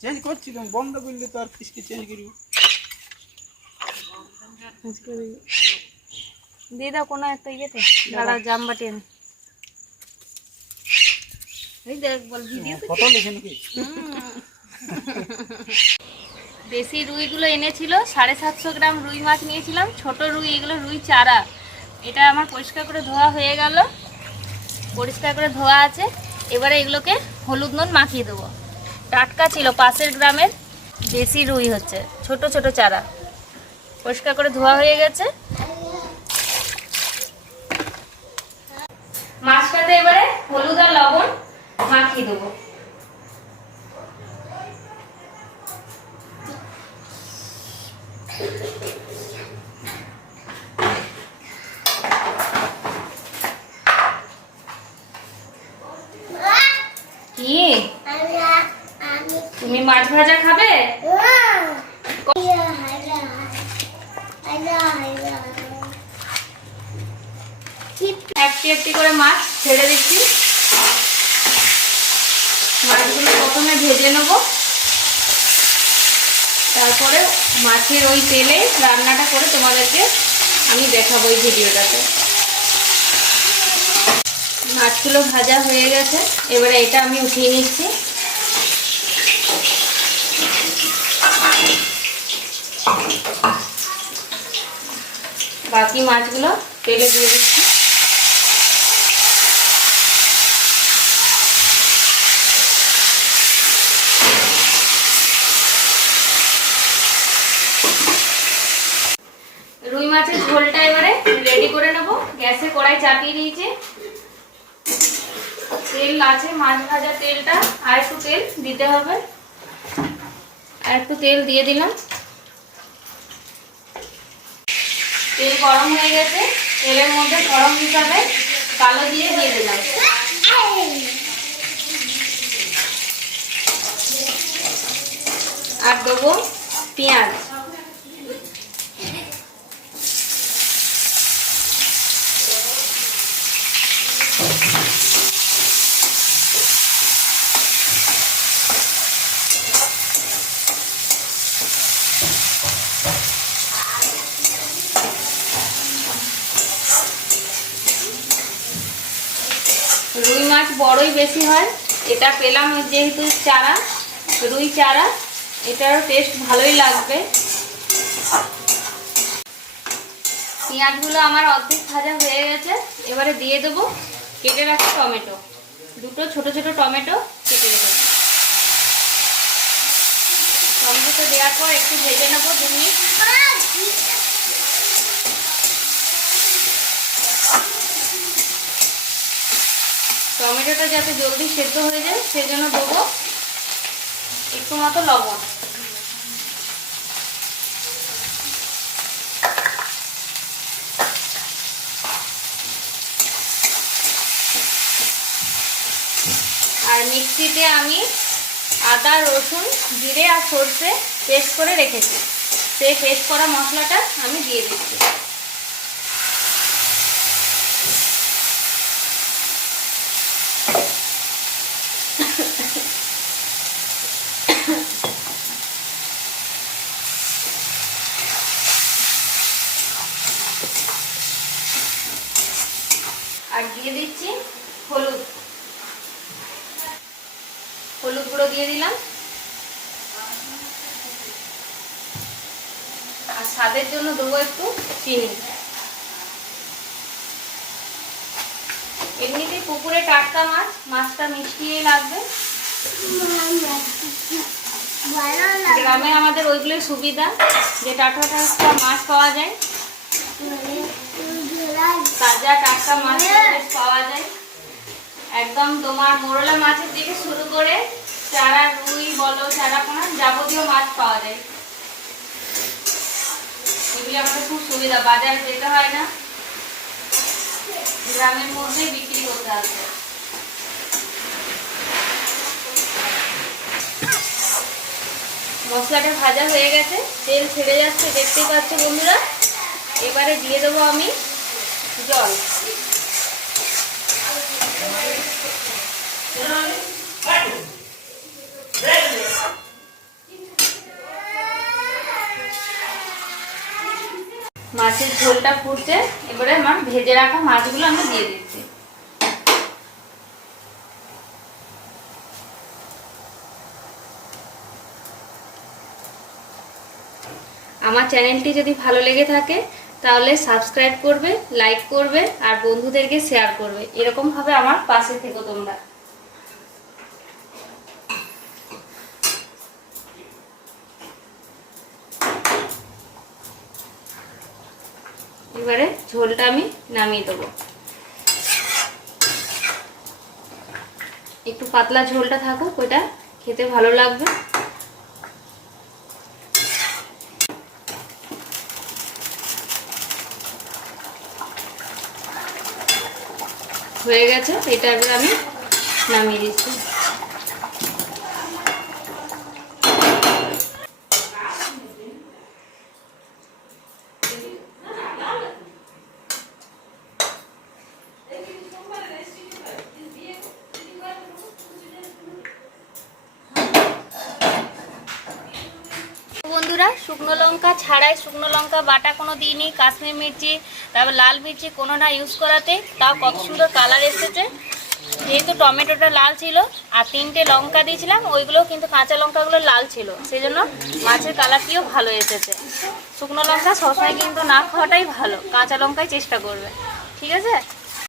Change করছি তুমি বন্ধ করলে তো আর কিসকে চেঞ্জ করবি দিয়ে দাও কোনো একটা ইয়েতে দাঁড়াও জামবাটি আমি এই দেখ বল ভিডিও ফটো লিখে নাকি দেশি রুইগুলো এনেছিল 750 গ্রাম রুই মাছ নিয়েছিলাম ছোট রুই এগুলো রুই চারা এটা আমার পরিষ্কার করে ধোয়া হয়ে গেল পরিষ্কার করে ধোয়া আছে এবারে এগুলোকে হলুদ নুন মাখিয়ে দেবো টাটকা ছিল পাশের গ্রামের দেশি রুই হচ্ছে ছোট ছোট চারা পরিষ্কার করে ধোয়া হয়ে গেছে মাছটাতে এবারে হলুদ আর লবণ মাখিয়ে দেবো কি তুমি মাছ ভাজা খাবে একটি একটি করে মাছ ছেড়ে দিচ্ছি মাছগুলো প্রথমে ভেজে নেব তারপরে মাছের ওই তেলে রান্নাটা করে তোমাদেরকে আমি দেখাবো এই ভিডিওটাতে মাছগুলো ভাজা হয়ে গেছে এবারে এটা আমি উঠিয়ে নিচ্ছি বাকি মাছগুলো তেলে দিয়ে দিচ্ছি রুই মাছের ঝোলটা এবারে রেডি করে নেব গ্যাসে কড়াই চাপিয়ে দিয়েছি তেল আছে মাছ ভাজা তেলটা আর একটু তেল দিতে হবে আর একটু তেল দিয়ে দিলাম তেল গরম হয়ে গেছে তেলের মধ্যে গরম হিসাবে কালো জিরে দিয়ে দিলাম আর দেবো পেঁয়াজ রুই মাছ বড়ই বেশি হয় এটা পেলাম যেহেতু চারা রুই চারা এটারও টেস্ট ভালোই লাগবে পেঁয়াজগুলো আমার অর্ধেক ভাজা হয়ে গেছে এবারে দিয়ে দেবো কেটে রাখা টমেটো দুটো ছোট ছোট টমেটো কেটে রেখেছি টমেটোটা দেওয়ার পর একটু ভেজে নেবো 2 মিনিট টমেটোটা যাতে জলদি সেদ্ধ হয়ে যায় সেজন্য দেবো একটু মতো লবণ আর মিক্সিতে আমি আদা রসুন জিরে আর সরষে পেস্ট করে রেখেছি সেই পেস্ট করা মশলাটা আমি দিয়ে দিচ্ছি আর দিয়ে দিচ্ছি হলুদ গুঁড়ো দিয়ে দিলাম আর স্বাদের জন্য দেবো একটু চিনি এমনিতেই পুকুরে টাটকা মাছটা মিষ্টিই লাগবে গ্রামে আমাদের ওইগুলোই সুবিধা যে টাটকা টাটকা মাছ পাওয়া যায় তাজা টাটকা মাছ পাওয়া যায় একদম তোমার মোরলা মাছের থেকে শুরু করে চারা রুই বলো চারাপোনা যাবতীয় মাছ পাওয়া যায় এগুলি আমাদের খুব সুবিধা বাজারে যেতে হয় না গ্রামের মধ্যেই বিক্রি করতে আসে মশলাটা ভাজা হয়ে গেছে তেল ছেড়ে যাচ্ছে দেখতেই পাচ্ছ বন্ধুরা এবারে দিয়ে দেবো আমি জল মাছের ঝোলটা ফুটছে, এবারে আমার ভেজে রাখা মাছগুলো আমি দিয়ে দিচ্ছি। আমার চ্যানেলটি যদি ভালো লেগে থাকে তাহলে সাবস্ক্রাইব করবে, লাইক করবে আর বন্ধুদেরকে শেয়ার করবে। এরকমভাবে আমার পাশে থেকো তোমরা। এবারে ঝোলটা আমি নামিয়ে দেবো। একটু পাতলা ঝোলটা থাকুক, ওইটা খেতে ভালো লাগবে। হয়ে গেছে, এটা এবার আমি নামিয়ে দিচ্ছি। বন্ধুরা, শুকনো লঙ্কা ছাড়াই, শুকনো লঙ্কা বাটা কোনো দিইনি, কাশ্মীর মির্চি তারপর লাল মির্চি কোনোটা ইউজ করাতে তাও কত সুন্দর কালার এসেছে। যেহেতু টমেটোটা লাল ছিল আর 3টে লঙ্কা দিয়েছিলাম, ওইগুলো কিন্তু কাঁচা লঙ্কাগুলো লাল ছিল, সেই জন্য মাছের কালারটিও ভালো এসেছে। শুকনো লঙ্কা সবসময় কিন্তু না খাওয়াটাই ভালো, কাঁচা লঙ্কায় চেষ্টা করবে, ঠিক আছে।